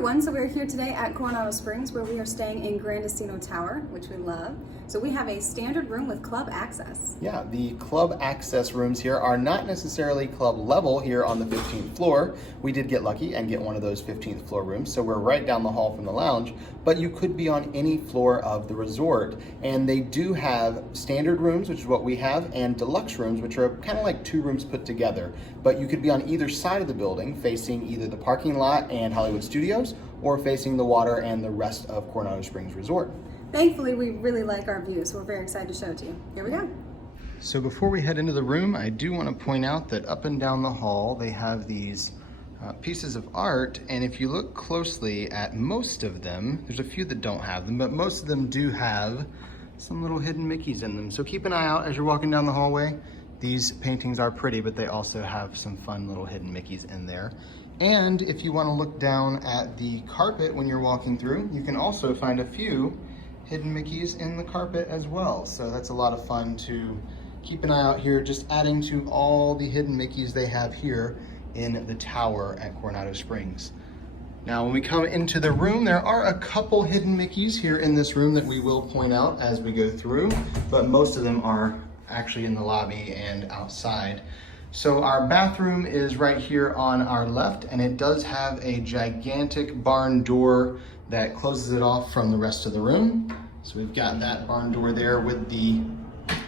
everyone, so we're here today at Coronado Springs where we are staying in Gran Destino Tower, which we love. So we have a standard room with club access. Yeah, the club access rooms here are not necessarily club level here on the 15th floor. We did get lucky and get one of those 15th floor rooms, so we're right down the hall from the lounge, but you could be on any floor of the resort. And they do have standard rooms, which is what we have, and deluxe rooms, which are kind of like two rooms put together. But you could be on either side of the building, facing either the parking lot and Hollywood Studios, or facing the water and the rest of Coronado Springs Resort. Thankfully, we really like our view, so we're very excited to show it to you. Here we go. So before we head into the room, I do want to point out that up and down the hall, they have these pieces of art, and if you look closely at most of them, there's a few that don't have them, but most of them do have some little hidden Mickeys in them. So keep an eye out as you're walking down the hallway. These paintings are pretty, but they also have some fun little hidden Mickeys in there. And if you want to look down at the carpet when you're walking through, you can also find a few hidden Mickeys in the carpet as well. So that's a lot of fun to keep an eye out here, just adding to all the hidden Mickeys they have here in the tower at Coronado Springs. Now, when we come into the room, there are a couple hidden Mickeys here in this room that we will point out as we go through, but most of them are actually in the lobby and outside. So our bathroom is right here on our left, and it does have a gigantic barn door that closes it off from the rest of the room. So we've got that barn door there with the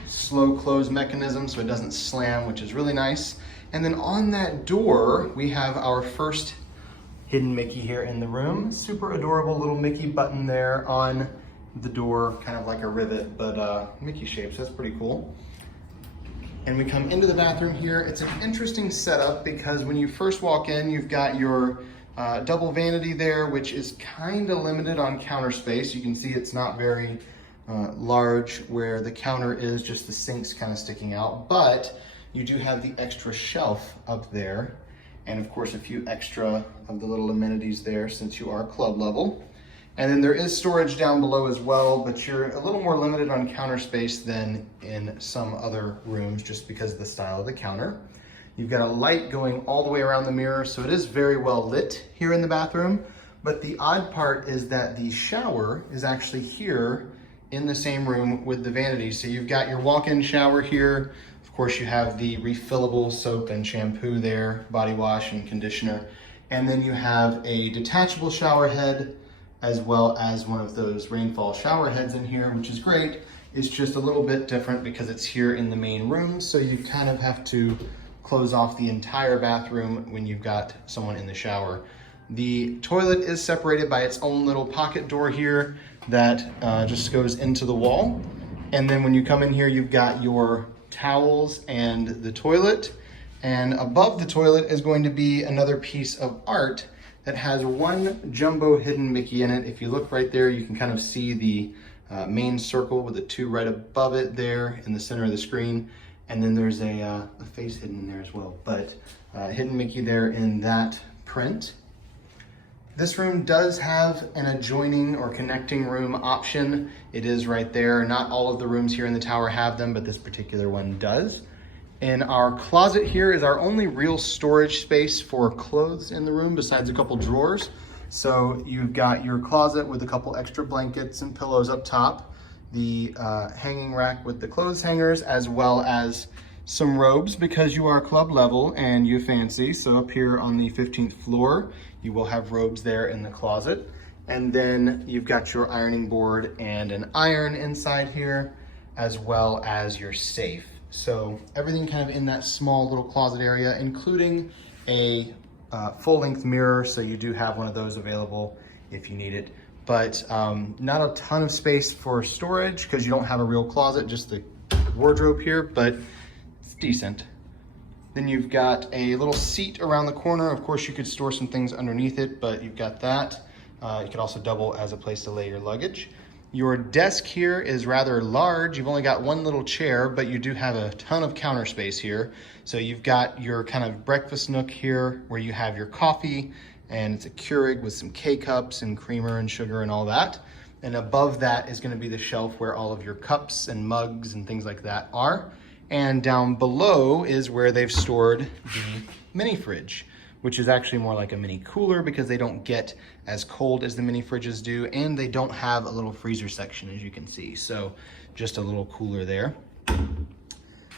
slow close mechanism so it doesn't slam, which is really nice. And then on that door, we have our first hidden Mickey here in the room. Super adorable little Mickey button there on the door, kind of like a rivet, but Mickey shapes. That's pretty cool. And we come into the bathroom here. It's an interesting setup because when you first walk in, you've got your double vanity there, which is kind of limited on counter space. You can see it's not very large where the counter is, just the sinks kind of sticking out, but you do have the extra shelf up there. And of course, a few extra of the little amenities there since you are club level. And then there is storage down below as well, but you're a little more limited on counter space than in some other rooms just because of the style of the counter. You've got a light going all the way around the mirror, so it is very well lit here in the bathroom. But the odd part is that the shower is actually here in the same room with the vanity. So you've got your walk-in shower here. Of course, you have the refillable soap and shampoo there, body wash and conditioner. And then you have a detachable shower head, as well as one of those rainfall shower heads in here, which is great. It's just a little bit different because it's here in the main room, so you kind of have to close off the entire bathroom when you've got someone in the shower. The toilet is separated by its own little pocket door here that just goes into the wall. And then when you come in here, you've got your towels and the toilet. And above the toilet is going to be another piece of art that has one jumbo hidden Mickey in it. If you look right there, you can kind of see the main circle with the two right above it there in the center of the screen. And then there's a face hidden in there as well, but hidden Mickey there in that print. This room does have an adjoining or connecting room option. It is right there. Not all of the rooms here in the tower have them, but this particular one does. And our closet here is our only real storage space for clothes in the room besides a couple drawers. So you've got your closet with a couple extra blankets and pillows up top, the hanging rack with the clothes hangers, as well as some robes because you are club level and you fancy. So up here on the 15th floor, you will have robes there in the closet. And then you've got your ironing board and an iron inside here, as well as your safe. So everything kind of in that small little closet area, including a full-length mirror. So you do have one of those available if you need it. But not a ton of space for storage because you don't have a real closet, just the wardrobe here, but it's decent. Then you've got a little seat around the corner. Of course, you could store some things underneath it, but you've got that. You could also double as a place to lay your luggage. Your desk here is rather large. You've only got one little chair, but you do have a ton of counter space here. So you've got your kind of breakfast nook here where you have your coffee, and it's a Keurig with some K-cups and creamer and sugar and all that. And above that is gonna be the shelf where all of your cups and mugs and things like that are. And down below is where they've stored the mini fridge, which is actually more like a mini cooler because they don't get as cold as the mini fridges do, and they don't have a little freezer section, as you can see. So just a little cooler there.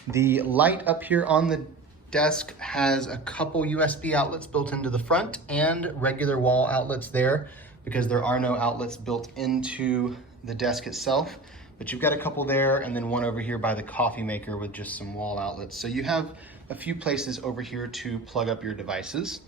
The light up here on the desk has a couple USB outlets built into the front and regular wall outlets there because there are no outlets built into the desk itself. But you've got a couple there and then one over here by the coffee maker with just some wall outlets. So you have a few places over here to plug up your devices.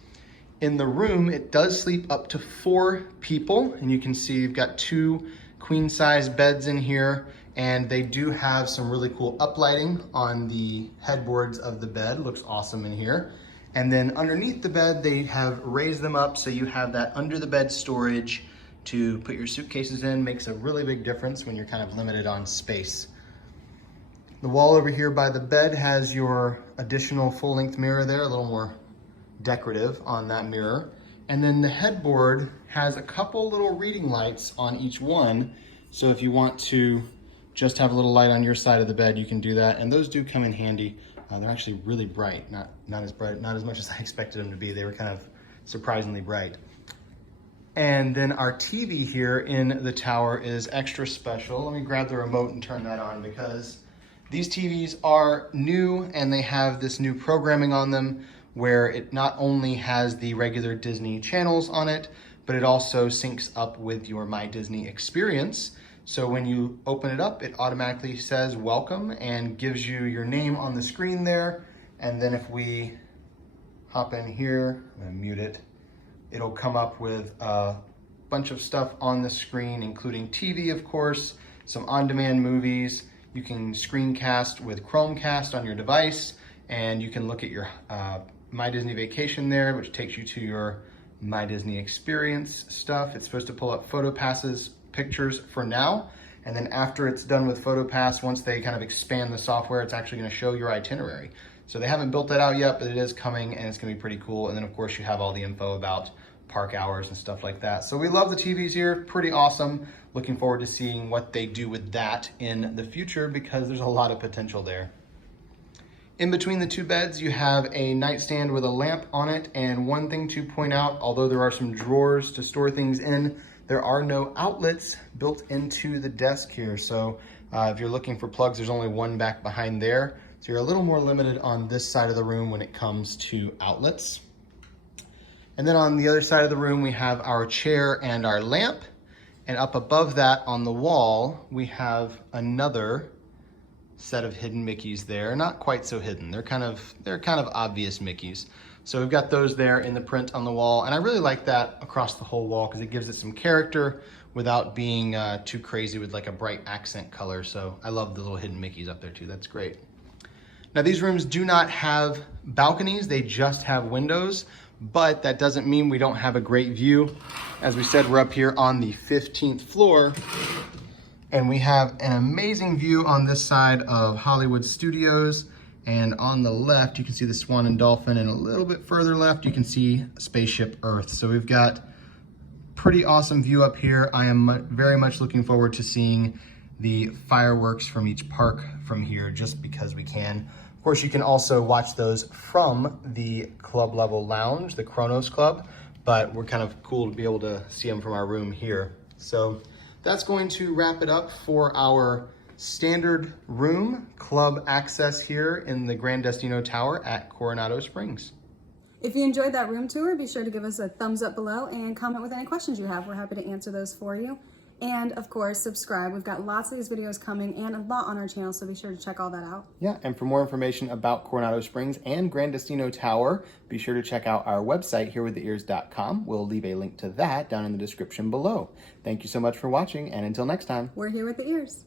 In the room, it does sleep up to 4 people, and you can see you've got 2 queen size beds in here, and they do have some really cool uplighting on the headboards of the bed. Looks awesome in here. And then underneath the bed, they have raised them up so you have that under the bed storage to put your suitcases in. Makes a really big difference when you're kind of limited on space. The wall over here by the bed has your additional full-length mirror there, a little more decorative on that mirror. And then the headboard has a couple little reading lights on each one. So if you want to just have a little light on your side of the bed, you can do that. And those do come in handy. They're actually really bright, not as bright, not as much as I expected them to be. They were kind of surprisingly bright. And then our TV here in the tower is extra special. Let me grab the remote and turn that on because these TVs are new and they have this new programming on them where it not only has the regular Disney channels on it, but it also syncs up with your My Disney experience. So when you open it up, it automatically says welcome and gives you your name on the screen there. And then if we hop in here, I'm gonna mute it, it'll come up with a bunch of stuff on the screen, including TV, of course, some on-demand movies. You can screencast with Chromecast on your device, and you can look at your My Disney Vacation there, which takes you to your My Disney Experience stuff. It's supposed to pull up PhotoPass's pictures for now, and then after it's done with PhotoPass, once they kind of expand the software, it's actually going to show your itinerary. So they haven't built that out yet, but it is coming, and it's going to be pretty cool. And then, of course, you have all the info about park hours and stuff like that. So we love the TVs here, pretty awesome. Looking forward to seeing what they do with that in the future because there's a lot of potential there. In between the 2 beds, you have a nightstand with a lamp on it. And one thing to point out, although there are some drawers to store things in, there are no outlets built into the desk here. So if you're looking for plugs, there's only one back behind there. So you're a little more limited on this side of the room when it comes to outlets. And then on the other side of the room, we have our chair and our lamp. And up above that on the wall, we have another set of hidden Mickeys there. Not quite so hidden. They're kind of obvious Mickeys. So we've got those there in the print on the wall. And I really like that across the whole wall because it gives it some character without being too crazy with like a bright accent color. So I love the little hidden Mickeys up there too. That's great. Now these rooms do not have balconies. They just have windows, but that doesn't mean we don't have a great view. As we said, we're up here on the 15th floor and we have an amazing view on this side of Hollywood Studios. And on the left, you can see the Swan and Dolphin, and a little bit further left, you can see Spaceship Earth. So we've got pretty awesome view up here. I am very much looking forward to seeing the fireworks from each park from here, just because we can. Of course, you can also watch those from the club level lounge, the Kronos Club, but we're kind of cool to be able to see them from our room here. So that's going to wrap it up for our standard room club access here in the Gran Destino Tower at Coronado Springs. If you enjoyed that room tour, be sure to give us a thumbs up below and comment with any questions you have. We're happy to answer those for you. And of course, subscribe. We've got lots of these videos coming and a lot on our channel, so be sure to check all that out. Yeah, and for more information about Coronado Springs and Gran Destino Tower, be sure to check out our website, herewiththeears.com. We'll leave a link to that down in the description below. Thank you so much for watching, and until next time. We're here with the ears.